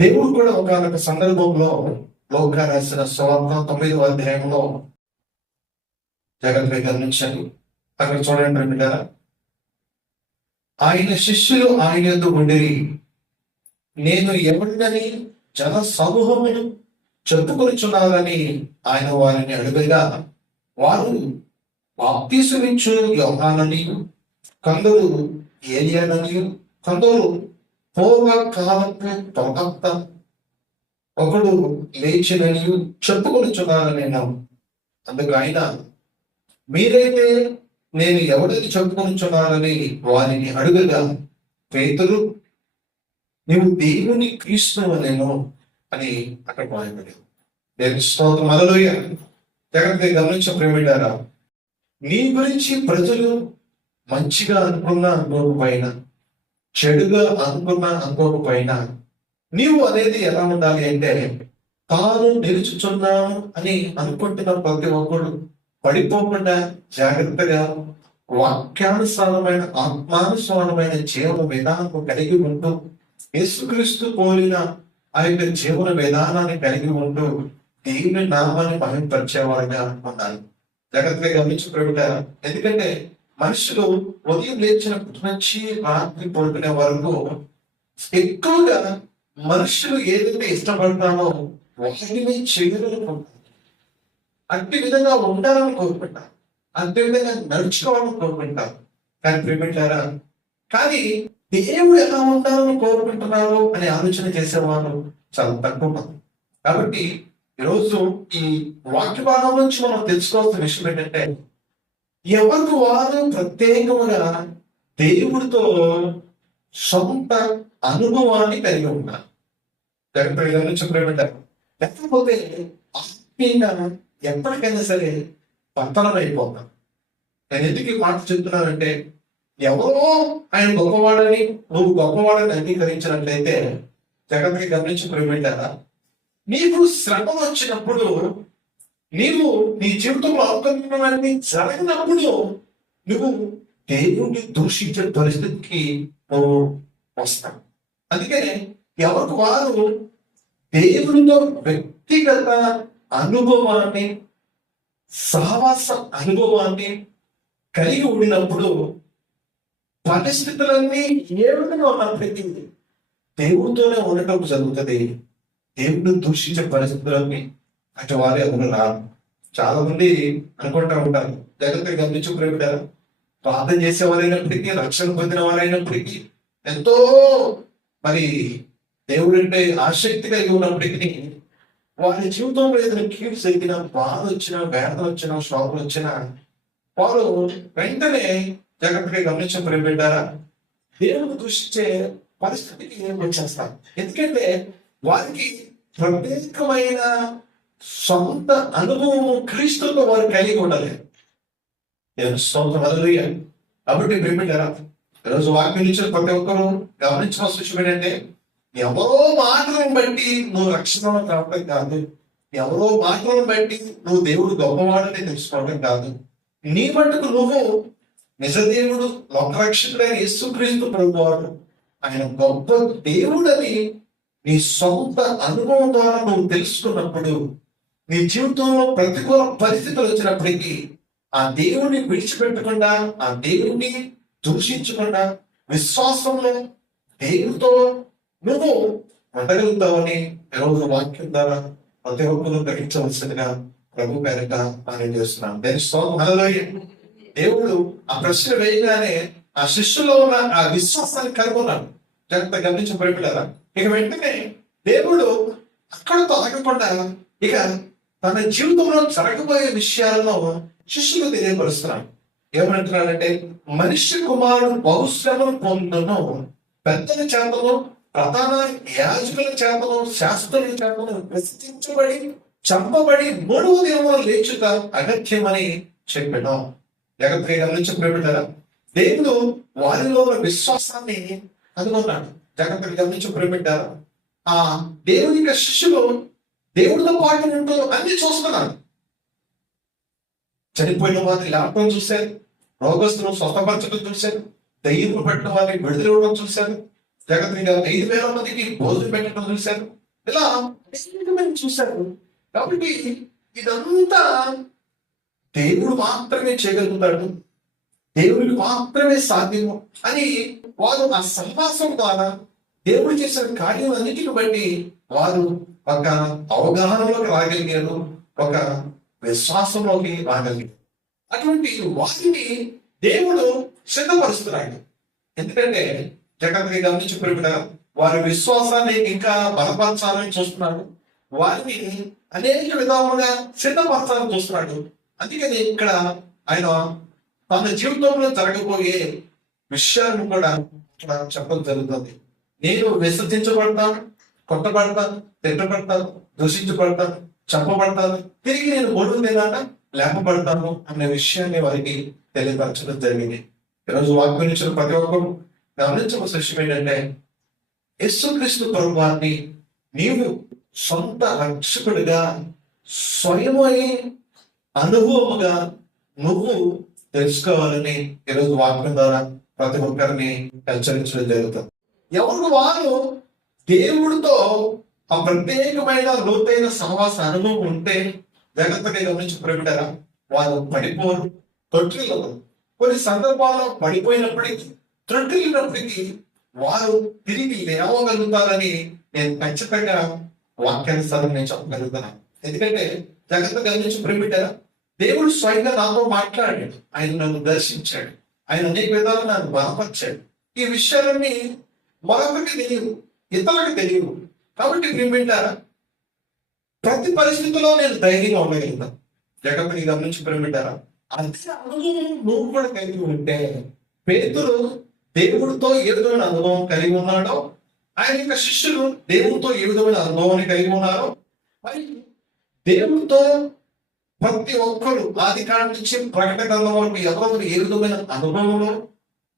దేవుడు కూడా ఒకనొక సందర్భంలో లోక రాసిన స్వార్థ తొమ్మిదవ అధ్యాయంలో జాగ్రత్తగా గమనించండి. అక్కడ చూడండి బిడ్డ ఆయన శిష్యులు ఆయన యొద్ద ఉండిరి. నేను ఎవరినని జన సమూహమును చెప్పుకొనిచున్నారని ఆయన వారిని అడుగగా వారు బాప్తీసునిచ్చు యోహానని కొందరు ఏలియానని కొందరు పూర్వకాలపు ప్రవక్త ఒకడు లేచినని చెప్పుకొనిచున్నానని అందుకు ఆయన మీరైతే నేను ఎవరిని చెప్పుకొనిచున్నానని వారిని అడుగగా పేతురు నీవు దేవుని క్రీస్తు నేను అని అక్కడ రాయబడి దేవుని స్తోత్రం మొదలుయ జాగ్రత్తగా గమనించ ప్రేమిడారా నీ గురించి ప్రజలు మంచిగా అనుకున్న పైన చెడుగా అనుకున్న అనుకోకపోయినా నీవు అనేది ఎలా ఉండాలి అంటే తాను నిలుచుచున్నాను అని అనుకుంటున్న ప్రతి ఒక్కడు పడిపోకుండా జాగ్రత్తగా వాక్యానుసారమైన ఆత్మానుసారమైన జీవన విధానం కలిగి ఉంటూ యేసుక్రీస్తు పోలిన ఆ యొక్క జీవన విధానాన్ని కలిగి ఉంటూ దేవుని నామాన్ని మహింపరిచేవారుగా ఉండాలి. జాగ్రత్తగా గమనించి ప్రభుట ఎందుకంటే మనుషులు ఉదయం లేచినప్పటి నుంచి రాత్రి పడుకునే వరకు ఎక్కువగా మనుషులు ఏదైతే ఇష్టపడతామో వాటిని చేయాలనుకుంటారు అట్టి విధంగా ఉండాలని కోరుకుంటారు అంతే విధంగా నడుచుకోవాలని కోరుకుంటారు కానీ ప్రేమింటారా కానీ దేవుడు ఎలా ఉండాలని కోరుకుంటున్నారు అనే ఆలోచన చేసేవారు చాలా తక్కువ మంది. కాబట్టి ఈరోజు ఈ వాక్య భాగం నుంచి మనం తెలుసుకోవాల్సిన విషయం ఏంటంటే ఎవరికి వారు ప్రత్యేకముగా దేవుడితో సొంత అనుభవాన్ని కలిగి ఉన్నారు? దాని నుంచి ప్రేమింటారు లేకపోతే ఆత్మీయంగా ఎప్పటికైనా సరే పతనం అయిపోతాం. నేను ఎందుకు మాట చెప్తున్నానంటే ఎవరో ఆయన గొప్పవాడని నువ్వు గొప్పవాడని అంగీకరించినట్లయితే జగత్కి గమనించి ప్రేమింటారా నీకు శ్రమ వచ్చినప్పుడు నీవు నీ జీవితంలో అనుకున్నవన్నీ జరగినప్పుడు నువ్వు దేవుణ్ణి దూషించే పరిస్థితికి నువ్వు వస్తావు. అందుకే ఎవరికి వారు దేవునితో వ్యక్తిగత అనుభవాన్ని సహవాస అనుభవాన్ని కలిగి ఉండినప్పుడు పరిస్థితులన్నీ ఏ విధంగా ఉన్నప్పటికీ దేవుడితోనే ఉండటం జరుగుతుంది. దేవుడిని దూషించే పరిస్థితులన్నీ అటు వారే ఎవరు చాలా మంది అనుకుంటా ఉంటారు. జాగ్రత్తగా గమనించు ప్రేమిటారు ప్రార్థన చేసే వారైనప్పటికీ రక్షణ పొందిన వారైనప్పటికీ ఎంతో మరి దేవుడు అంటే ఆసక్తి కలిగి ఉన్నప్పటికీ వారి జీవితంలో ఏదైనా కీడ్స్ జరిగిన బాధ వచ్చినా వేదన వచ్చినా శోభలు వచ్చినా వారు వెంటనే జాగ్రత్తగా గమనించిన ప్రేమిటారా దేవుడు దృష్టించే పరిస్థితికి వచ్చేస్తారు? ఎందుకంటే వారికి ప్రత్యేకమైన సొంత అనుభవము క్రీస్తుతో వారు కలిగి ఉండాలి. సొంత స్తోత్రం కాబట్టి ప్రేమిటారా ఈరోజు వాక్యం ఇచ్చిన ప్రతి ఒక్కరూ గమనించవలసిన విషయం ఏంటంటే ఎవరో మాటలను బట్టి నువ్వు రక్షణ కావడం కాదు. ఎవరో మాటలను బట్టి నువ్వు దేవుడు గొప్పవాడని తెలుసుకోవడం కాదు. నీ మట్టుకు నువ్వు నిజ దేవుడు లోకరక్షకుడైన యేసుక్రీస్తు ప్రభువాడు. ఆయన గొప్ప దేవుడని నీ సొంత అనుభవం ద్వారా నువ్వు తెలుసుకున్నప్పుడు నీ జీవితంలో ప్రతికూల పరిస్థితులు వచ్చినప్పటికీ ఆ దేవుణ్ణి విడిచిపెట్టకుండా ఆ దేవుణ్ణి దూషించకుండా విశ్వాసంలో దేవుతో నువ్వు ఉండగలుగుతావని ఈరోజు వాక్యం ద్వారా ప్రతి ఒక్కరు గ్రహించవలసిందిగా ప్రభు పేరట నేను చేస్తున్నాను దేని స్వామి దేవుడు ఆ ప్రశ్న వేయగానే ఆ శిష్యులో ఉన్న ఆ విశ్వాసాన్ని కనుగొన్నాడు. జాగ్రత్త గమనించబడిపోయారా ఇక వెంటనే దేవుడు అక్కడతో ఆగకుండా ఇక తన జీవితంలో జరగబోయే విషయాలను శిష్యులు తెలియపరుస్తున్నాడు ఏమంటున్నాడంటే మనిషి కుమారుడు బహుశ్రమం పొందును. పెద్దల చేతలో ప్రధాన యాజకుల చేతలో శాస్త్రుల చేతను ప్రశ్నించబడి చంపబడి మూడవ దినములు లేచుట అగత్యమని చెప్పాను. జాగ్రత్తగా గమనించి ప్రేమిటారా దేవుడు వారిలో ఉన్న విశ్వాసాన్ని కనుగొన్నాడు. జాగ్రత్తగా గమనించి ప్రేమిటారా ఆ దేవుని యొక్క శిష్యులు దేవుడితో పాటు ఉంటూ అన్ని చూస్తున్నాను. చనిపోయిన వారి లాభం చూశారు రోగస్తులు స్వస్థపరచడం చూశారు దయ్యం పెట్టిన వారిని విడుదల ఇవ్వడం చూశారు జగత్గా ఐదు వేల మందికి భోజనం పెట్టడం చూశారు ఇలా అనేకమైన చూశారు కాబట్టి ఇదంతా దేవుడు మాత్రమే చేయగలుగుతాడు. దేవుడికి మాత్రమే సాధ్యము అని వారు ఆ సహవాసం ద్వారా దేవుడు చేసిన కార్యం అన్నిటిని బట్టి వారు ఒక అవగాహనలోకి రాగలిగాను ఒక విశ్వాసంలోకి రాగలిగాను. అటువంటి వారిని దేవుడు సిద్ధపరుస్తున్నాడు. ఎందుకంటే జగత్కి గమనించి కూడా వారి విశ్వాసాన్ని ఇంకా బలపరచాలని చూస్తున్నాడు. వారిని అనేక విధాలుగా సిద్ధపరచాలని చూస్తున్నాడు. అందుకని ఇక్కడ ఆయన తన జీవితంలో జరగబోయే విషయాలను కూడా ఇక్కడ చెప్పడం జరుగుతుంది. నేను విశ్వసించబడతాను కొట్టబడతాను తిట్టబడతాను దూషించబడతాను చంపబడతాను తిరిగి నేను గొడవ తినాక లేపబడతాను అనే విషయాన్ని వారికి తెలియపరచడం జరిగింది. ఈరోజు వాక్యం ఇచ్చిన ప్రతి ఒక్కరు గమనించవలసిన విషయం ఏంటంటే యేసుక్రీస్తు ప్రభువాన్ని నీవు సొంత రక్షకుడిగా స్వయమై అనుభవముగా నువ్వు తెలుసుకోవాలని ఈరోజు వాక్యం ద్వారా ప్రతి ఒక్కరిని హెచ్చరించడం జరుగుతుంది. ఎవరు వారు దేవుడితో ఆ ప్రత్యేకమైన లోతైన సహవాస అనుభవం ఉంటే జాగ్రత్తగా గమనించి ప్రకటన. వారు పడిపోరు తొట్టిల్లరు కొన్ని సందర్భాల్లో పడిపోయినప్పటికీ తొట్టిల్లినప్పటికీ వారు తిరిగి లేవగలుగుతారని నేను ఖచ్చితంగా వాక్యానుసారం నేను చెప్పగలుగుతాను ఎందుకంటే జాగ్రత్తగా గమనించి ప్రకటన. దేవుడు స్వయంగా నాతో మాట్లాడాడు. ఆయన నన్ను దర్శించాడు. ఆయన అనేక విధాలు నన్ను బలపరిచాడు. ఈ విషయాలన్నీ మరొకటి తెలియదు. ఇతరులకు తెలియదు. కాబట్టి ప్రేమిటారా ప్రతి పరిస్థితిలో నేను ధైర్యంగా ఉండగలుగుతాను జగత్తుని గమనించి ప్రేమిటారా అదే అనుభవం నువ్వు కూడా కలిగి ఉంటే పేతురు దేవుడితో ఏ విధమైన అనుభవం కలిగి ఉన్నాడో ఆయన యొక్క శిష్యులు దేవుడితో ఏ విధమైన అనుభవాన్ని కలిగి ఉన్నారో మరి దేవుడితో ప్రతి ఒక్కరు ఆది కాలం నుంచి ప్రకటన గ్రంథం వరకు ఎవరు ఏ విధమైన అనుభవంలో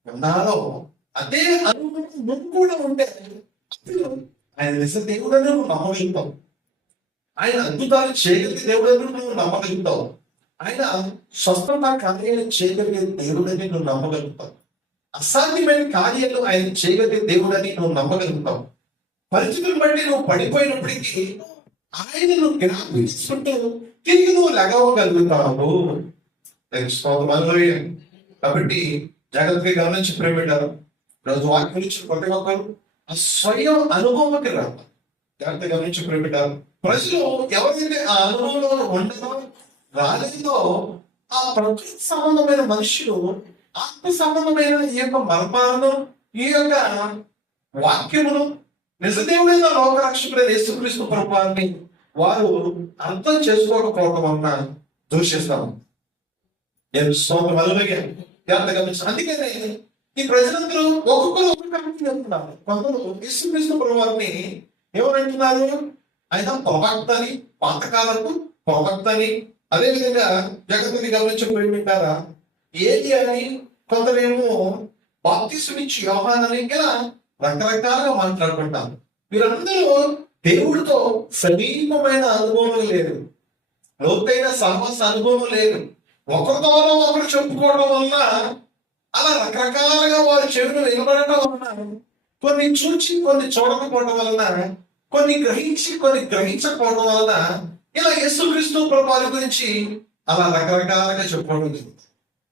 ఉన్నారో అదే అనుభవం నువ్వు కూడా ఉంటే ఆయన దేవుడు అని నువ్వు నమ్మగలుగుతావు ఆయన అద్భుతాలు చేయగలిగే దేవుడు నువ్వు నమ్మగలుగుతావు ఆయన స్వస్థత కార్యాలు చేయగలిగే దేవుడని నువ్వు నమ్మగలుగుతావు. అసాధ్యమైన కార్యాలు ఆయన చేయగలిగే దేవుడని నువ్వు నమ్మగలుగుతావు. పరిస్థితులు బట్టి నువ్వు పడిపోయినప్పటికీ ఆయన నువ్వు జ్ఞాపించుకుంటూ తిరిగి నువ్వు లగవగలుగుతావు. కాబట్టి జాగ్రత్తగా గమనించి ప్రేమిటారు రోజు వాక్యం నుంచి ప్రతి ఆ స్వయం అనుభవంకి రావాలి జాగ్రత్తగా గమనించి ప్రేమిటారు ప్రజలు ఎవరైతే ఆ అనుభవంలో ఉండదో రాలేదో ఆ ప్రకృతి సంబంధమైన మనుషులు ఆత్మ సంబంధమైన ఈ యొక్క మర్మాలను ఈ యొక్క వాక్యమును నిజదేవుడైన లోకరక్షకుడైన యేసుక్రీస్తు ప్రభావాన్ని వారు అర్థం చేసుకోకపోవడం వలన దూషిస్తాం. నేను సోమ ఎంత అందుకనే ఈ ప్రజలందరూ ఒక్కొక్కరు ఒక్కొక్క చెప్తున్నారు కొందరు యేసుక్రీస్తు ప్రభువారిని ఎవరంటున్నారు ఆయన ప్రవక్త అని పాతకాలపు ప్రవక్త అని అదేవిధంగా జగత్తుని గమనించబోయింటారా ఏది అని కొందరేమో బాప్తిస్మిచ్చి యోహానని ఇలా రకరకాలుగా మాట్లాడుకుంటారు. వీరందరూ దేవుడితో సమీపమైన అనుభవం లేదు. లోతైన సహవాస అనుభవం లేదు. ఒకరి ద్వారా ఒకరు చెప్పుకోవడం వల్ల అలా రకరకాలుగా వారి చెడును వినబడటం వలన కొన్ని చూచి కొన్ని చూడకపోవడం వలన కొన్ని గ్రహించి కొన్ని గ్రహించకపోవడం వలన ఇలా యేసుక్రీస్తు ప్రభావాల గురించి అలా రకరకాలుగా చెప్పుకోవడం జరుగుతుంది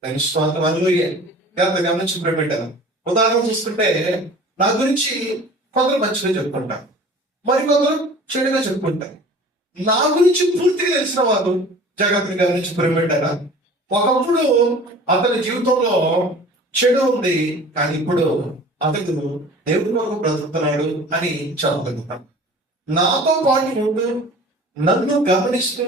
దాని స్వాతం అనుభవే ఎంత గమనించి పెట్టాను. ఉదాహరణ చూసుకుంటే నా గురించి కొందరు మంచిగా చెప్పుకుంటారు. మరి కొందరు చెడుగా చెప్పుకుంటారు. నా గురించి పూర్తిగా తెలిసిన వారు జాగ్రత్తగా గమనించి పెట్టారా ఒకప్పుడు అతని జీవితంలో చెడు ఉంది కానీ ఇప్పుడు అతను దేవుడి వరకు బ్రతుకుతున్నాడు అని చెప్పగలుగుతాం నాతో పాటు ఉంటూ నన్ను గమనిస్తూ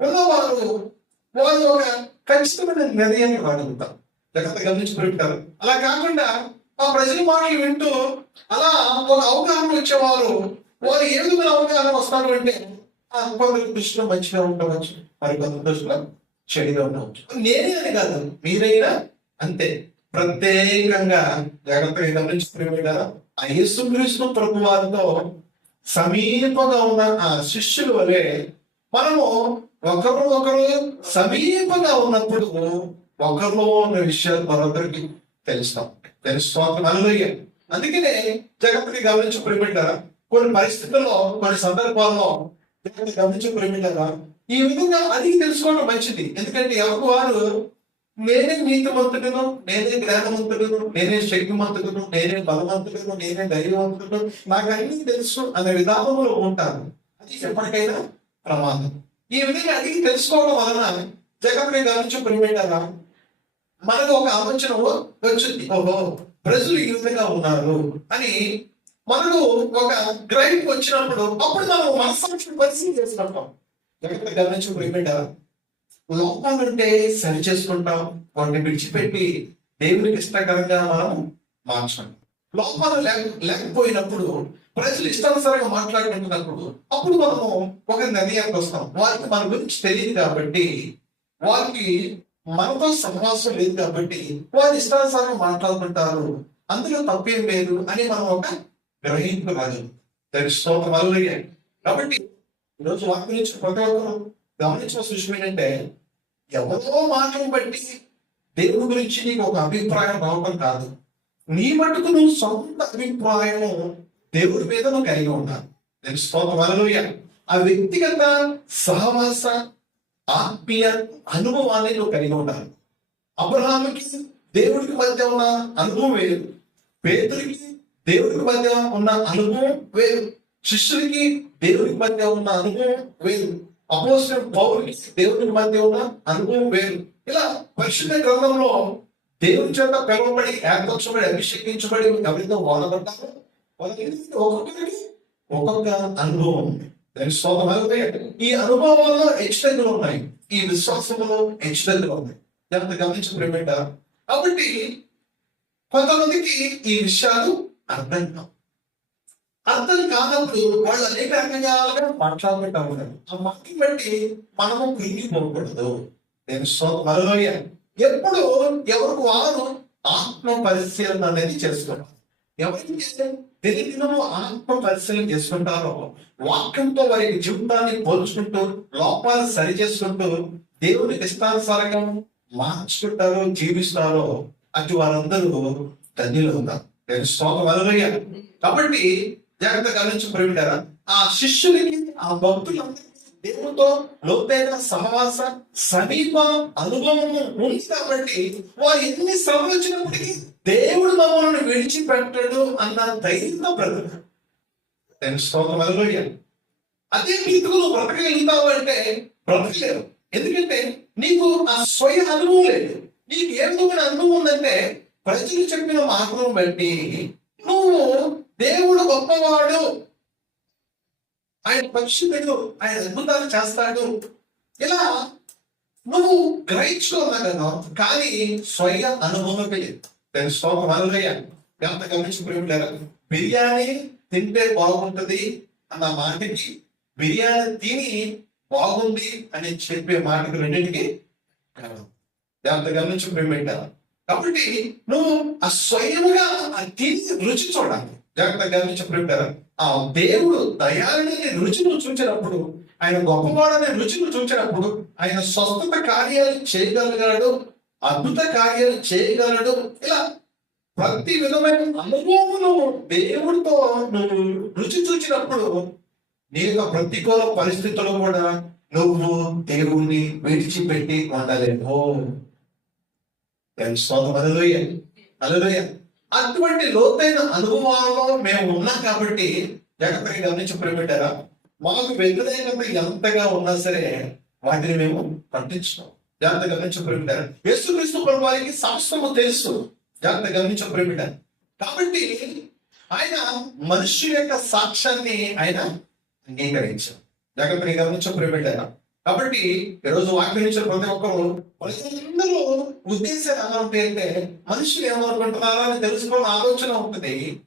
ఉన్నవారు వారు ఒక ఖచ్చితమైన నిర్ణయాన్ని వాడుకుంటాం. లేకపోతే గమనించుకుంటారు. అలా కాకుండా ఆ ప్రజల మాటలు వింటూ అలా ఒక అవగాహన వచ్చేవారు వారు ఏ విధమైన అవగాహన వస్తారు అంటే ఆ కొందరు దృష్టిలో మంచిగా ఉండవచ్చు మరి కొందరు దృష్టిలో చెడుగా ఉండవచ్చు. నేనే అని కాదు మీరైనా అంతే. ప్రత్యేకంగా జాగ్రత్తగా గమనించుకునేటారా ఆ యేసుక్రీస్తు ప్రభు వారితో సమీపంగా ఉన్న ఆ శిష్యుల వలె మనము ఒకరు ఒకరు సమీపంగా ఉన్నప్పుడు ఒకరిలో ఉన్న విషయాలు మరొకరికి తెలుస్తాం. తెలుస్తాం అనుభవం అందుకనే జగత్తుని గమనించి ప్రేమిటారా కొన్ని పరిస్థితుల్లో కొన్ని సందర్భాల్లో జగత్తుని గమనించి ప్రేమిటారా ఈ విధంగా అది తెలుసుకోవడం మంచిది. ఎందుకంటే ఎవరు వారు నేనే నీతిమంతుడును నేనే జ్ఞానవంతుడును నేనే శక్తిమంతుడును నేనే బలవంతుడును నేనే ధైర్యవంతుడును. నాకు అన్ని తెలుసు అనే విధానంలో ఉంటారు అది ఎప్పటికైనా ప్రమాదం. ఈ విధంగా అది తెలుసుకోవడం వలన జగత్తుని గారించి ప్రిమేటారా మనకు ఒక ఆలోచన వచ్చింది. ఓహో ప్రజలు ఈ విధంగా ఉన్నారు అని మనకు ఒక గ్రైడ్ వచ్చినప్పుడు అప్పుడు మనం మనస్సాక్షిని పరిశీలన చేసుకుంటాం ఎక్కడ గమనించి ప్రేమిట సరి చేసుకుంటాం. వాటిని విడిచిపెట్టి దేవునికి ఇష్టకరంగా మనం మార్చండి. లోపాలు లేక లేకపోయినప్పుడు ప్రజలు ఇష్టానుసారంగా మాట్లాడుకుంటున్నప్పుడు అప్పుడు మనము ఒక నిర్ణయానికి వస్తాం. వారికి మన గురించి తెలియదు కాబట్టి వారికి మనతో సహవాసం లేదు కాబట్టి వారు ఇష్టానుసారంగా మాట్లాడుకుంటారు. అందులో తప్పేం లేదు అని మనం ఒక గ్రహింపు రాదు తెలుసుకోవడం వల్ల కాబట్టి ఈరోజు వాక్యం నుంచి ప్రతి ఒక్కరు గమనించిన విషయం ఏంటంటే ఎవరో మాటను బట్టి దేవుని గురించి నీకు ఒక అభిప్రాయం రావడం కాదు. నీ మటుకు నువ్వు సొంత అభిప్రాయం దేవుడి మీద నువ్వు కలిగి ఉండాలి. తెలుసుకోక వలలోయ ఆ వ్యక్తిగత సహవాస ఆత్మీయ అనుభవాన్ని నువ్వు కలిగి ఉండాలి. అబ్రహాముకి దేవుడికి మధ్య ఉన్న అనుభవం వేరు. పేదరికి దేవుడికి మధ్య ఉన్న అనుభవం వేరు. శిష్యుడికి దేవుడికి మధ్య ఉన్న అనుభవం వేరు. అపోజిట్ పౌరుడికి దేవుడికి మధ్య ఉన్న అనుభవం వేరు. ఇలా పరిశుద్ధ గ్రంథంలో దేవుని చేత పిలవబడి ఏర్పరచబడి అభిషేకించబడి ఎవరితో వాడబడ్డారో వాళ్ళకి ఒక్కొక్కరికి ఒక్కొక్క అనుభవం ఉంది. ఈ అనుభవాల్లో హెచ్చరికలు ఉన్నాయి. ఈ విశ్వాసంలో హెచ్చరికలు ఉన్నాయి. ఎంత గమనించుకునేట కాబట్టి కొంతమందికి ఈ విషయాలు అర్థం కావు. అర్థం కాదంటూ వాళ్ళు అనేక రకాలుగా మాట్లాడుకుంటా ఉంటారు ఆ మాటని బట్టి మనము కృంగిపోకూడదు నేను మరోయ ఎప్పుడు ఎవరికి వారు ఆత్మ పరిశీలన అనేది చేసుకోవాలి ఎవరైతే దినదినము ఆత్మ పరిశీలన చేసుకుంటారో వాక్యంతో వారి జీవితాన్ని పోల్చుకుంటూ లోపాలు సరి చేసుకుంటూ దేవుని ఇష్టానుసారంగా మార్చుకుంటారో జీవిస్తారో అటు వారందరూ ధన్యులు ఉన్నారు నేను స్తోత్రం వలనయ్య కాబట్టి జాగ్రత్త గమనించి ప్రేమిటారా ఆ శిష్యులకి ఆ భక్తులందరికీ దేవునితో లోతైన సహవాస సమీప అనుభవం ఉంది కాబట్టి వారు ఎన్ని శ్రమలు వచ్చినప్పటికీ దేవుడు మమ్మల్ని విడిచిపెట్టడు అన్న ధైర్యంతో బ్రతుకు అదే రీతిలో నువ్వు బ్రతకగలుగుతావు అంటే బ్రతకలేవు ఎందుకంటే నీకు ఆ స్వయ అనుభవం లేదు. నీకు ఏ విధమైన అనుభవం ఉందంటే ప్రజలు చెప్పిన మార్గం బట్టి నువ్వు దేవుడు గొప్పవాడు. ఆయన పరిశుద్ధుడు ఆయన అద్భుతాలు చేస్తాడు. ఇలా నువ్వు గ్రహించుకోగలను కానీ స్వయ అనుభవం దాని తెలుసుకోక మనలయ్య ఎంత గమనించి ప్రేమిటారా బిర్యానీ తింటే బాగుంటది అన్న మాటకి బిర్యానీ తిని బాగుంది అని చెప్పే మాటకు రెండింటికి ఎంత గమనించి ప్రేమిటారా కాబట్టి నువ్వు ఆ స్వయంగా ఆ తిని రుచి చూడాలి. జాగ్రత్త గమనించి చెప్పారు ఆ దేవుడు దయాలని రుచిని చూచినప్పుడు ఆయన గొప్పవాడనే రుచిని చూచినప్పుడు ఆయన స్వస్థత కార్యాలు చేయగలిగాడు అద్భుత కార్యాలు చేయగలడు ఇలా ప్రతి విధమైన అనుభవమును దేవుడితో నువ్వు రుచి చూచినప్పుడు నీ యొక్క ప్రతికూల పరిస్థితుల్లో కూడా నువ్వు దేవుణ్ణి విడిచిపెట్టి ఉండలేవు. అలలోయ అలలోయ అటువంటి లోతైన అనుభవాల్లో మేము ఉన్నాం కాబట్టి జాగ్రత్తగా గమనించి ప్రేమిటారా మాకు వ్యతిరేకత ఎంతగా ఉన్నా సరే వాటిని మేము పట్టించున్నాం జాగ్రత్త గమనించి ప్రేమిటారా యేసుక్రీస్తు ప్రభువారికి శాస్త్రము తెలుసు. జాగ్రత్త గమనించి ప్రేమిటారు కాబట్టి ఆయన మనుష్యుల యొక్క సాక్ష్యాన్ని ఆయన అంగీకరించారు. జాగ్రత్తగా గమనించి ప్రేమిటారా కాబట్టి ఈరోజు వాక్యం ప్రతి ఒక్కరు ప్రజలందరూ ఉద్దేశం ఎలా ఉంటాయంటే మనుషులు ఏమనుకుంటున్నారో అని తెలుసుకోవడం ఆలోచన ఉంటుంది.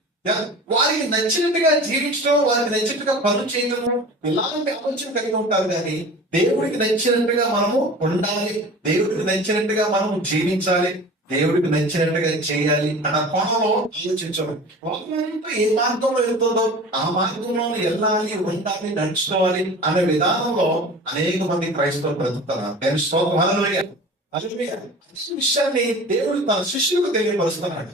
వారికి నచ్చినట్టుగా జీవించడం వారికి నచ్చినట్టుగా పనులు చేయడం ఇలాంటి ఆలోచన కలిగి ఉంటారు కానీ దేవుడికి నచ్చినట్టుగా మనము ఉండాలి. దేవుడికి నచ్చినట్టుగా మనము జీవించాలి. దేవుడికి నచ్చినట్టుగా చేయాలి అన్న కోణంలో ఆలోచించడం వాళ్ళంతా ఏ మార్గంలో వెళ్తుందో ఆ మార్గంలో వెళ్ళాలి ఉండాలి నడుచుకోవాలి అనే విధానంలో అనేక మంది క్రైస్తవులు బ్రతుకుతున్నారు. నేను స్తోత్రం అదే విషయాన్ని దేవుడు తన శిష్యులకు తెలియపరుస్తున్నాడు.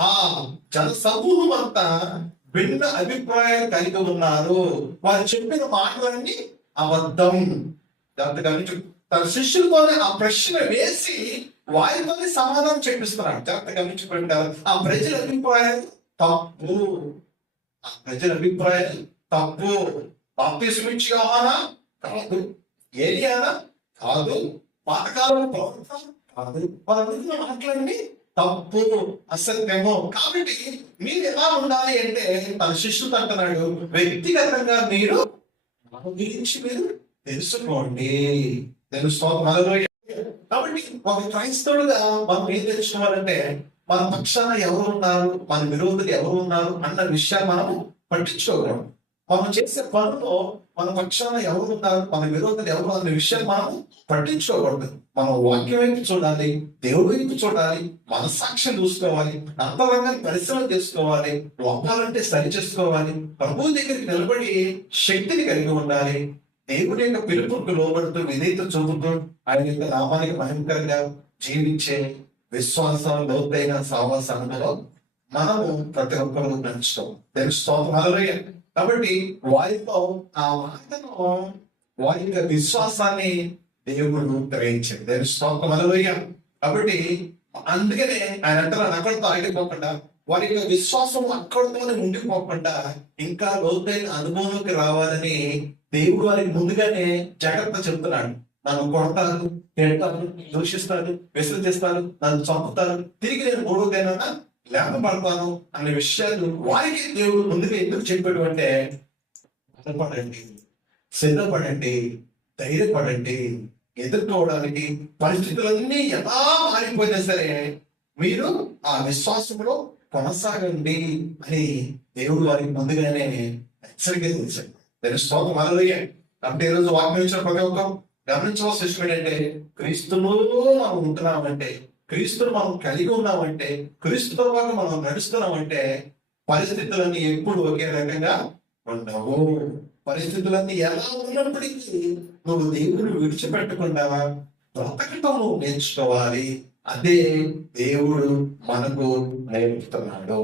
ఆ జన సమూహం అంతా భిన్న అభిప్రాయాలు కలిగి ఉన్నారు. వారు చెప్పిన మాటలన్నీ అబద్ధం. జాగ్రత్తగా తన శిష్యులతోనే ఆ ప్రశ్న వేసి వారితోనే సమాధానం చెప్పిస్తున్నాడు జాగ్రత్తగా గమనించుకోండి ఆ ప్రజల అభిప్రాయాలు తప్పు. ఆ ప్రజల అభిప్రాయాలు తప్పు. బాప్తిస్మిచ్చి కావాలా? కాదు. ఏలియానా? కాదు. పాతకాలం కాదు. మాట్లాడండి తప్పు. అసత్యమో. కాబట్టి మీరు ఎలా ఉండాలి అంటే తన శిష్యుడు అంటున్నాడు వ్యక్తిగతంగా మీరు గురించి మీరు తెలుసుకోండి. తెలుసుకో కాబట్టి ఒక క్రైస్తవుడుగా మనం ఏం తెలుసుకోవాలంటే మన పక్షాన ఎవరు ఉన్నారు మన విరోధులు ఎవరు ఉన్నారు అన్న విషయాన్ని మనము పట్టించుకోగలం మనం చేసే పనుల్లో మన పక్షాన ఎవరు ఉన్నారు మన విరోధులు ఎవరు అన్న విషయాన్ని మనం పట్టించుకోకూడదు. మనం వాక్యం వైపు చూడాలి దేవుడి వైపు చూడాలి మన చూసుకోవాలి అంతరంగా పరిశ్రమ చేసుకోవాలి లోపాలంటే సరి చేసుకోవాలి ప్రభువు దగ్గరికి నిలబడి శక్తిని కలిగి ఉండాలి దేవుడి యొక్క పిలుపుకు లోబడుతూ విధేయత చూపుతూ ఆయన యొక్క నామానికి భయంకరంగా జీవించే విశ్వాసం లోతైన సావాసంలో మనము ప్రతి ఒక్కరు నడుచుకోం తెలుసుకోవాలి కాబట్టి వారితో ఆ మాటను వారి యొక్క విశ్వాసాన్ని దేవుడు గ్రహించండి. తెలుసుకోవాలి కాబట్టి అందుకనే ఆయన అంటారు అక్కడితో ఆగిపోకుండా వారి యొక్క విశ్వాసం అక్కడతోనే ఉండిపోకుండా ఇంకా లోతైన అనుభవంలోకి రావాలని దేవుడు వారికి ముందుగానే జాగ్రత్త చెబుతున్నాడు. నన్ను కొడతారు తిడతారు దూషిస్తారు విసర్జిస్తారు నన్ను చంపుతారు. తిరిగి నేను మూడో దినాన లేపబడతాను అనే విషయాలు వారికి దేవుడు ముందుగా ఎందుకు చెప్పాడు అంటే బాధపడండి సిద్ధపడండి ధైర్యపడండి ఎదుర్కోవడానికి పరిస్థితులన్నీ ఎలా మారిపోయినా సరే మీరు ఆ విశ్వాసంలో కొనసాగండి అని దేవుడు వారికి ముందుగానే హెచ్చరిక చేశాడు తెలుసుకోవాలి మనలయ్యే అంటే ఈరోజు వాక్యం ఇచ్చిన ప్రతి ఒక్కరు గమనించవలసిన విషయం ఏంటంటే క్రీస్తులో మనం ఉంటున్నామంటే క్రీస్తును మనం కలిగి ఉన్నామంటే క్రీస్తు తర్వాత మనం నడుస్తున్నామంటే పరిస్థితులన్నీ ఎప్పుడు ఒకే రకంగా ఉండవు. పరిస్థితులన్నీ ఎలా ఉన్నప్పటికీ నువ్వు దేవుడిని విడిచిపెట్టకుండా బ్రతకటం నువ్వు నేర్చుకోవాలి. అదే దేవుడు మనకు నేర్పుతున్నాడు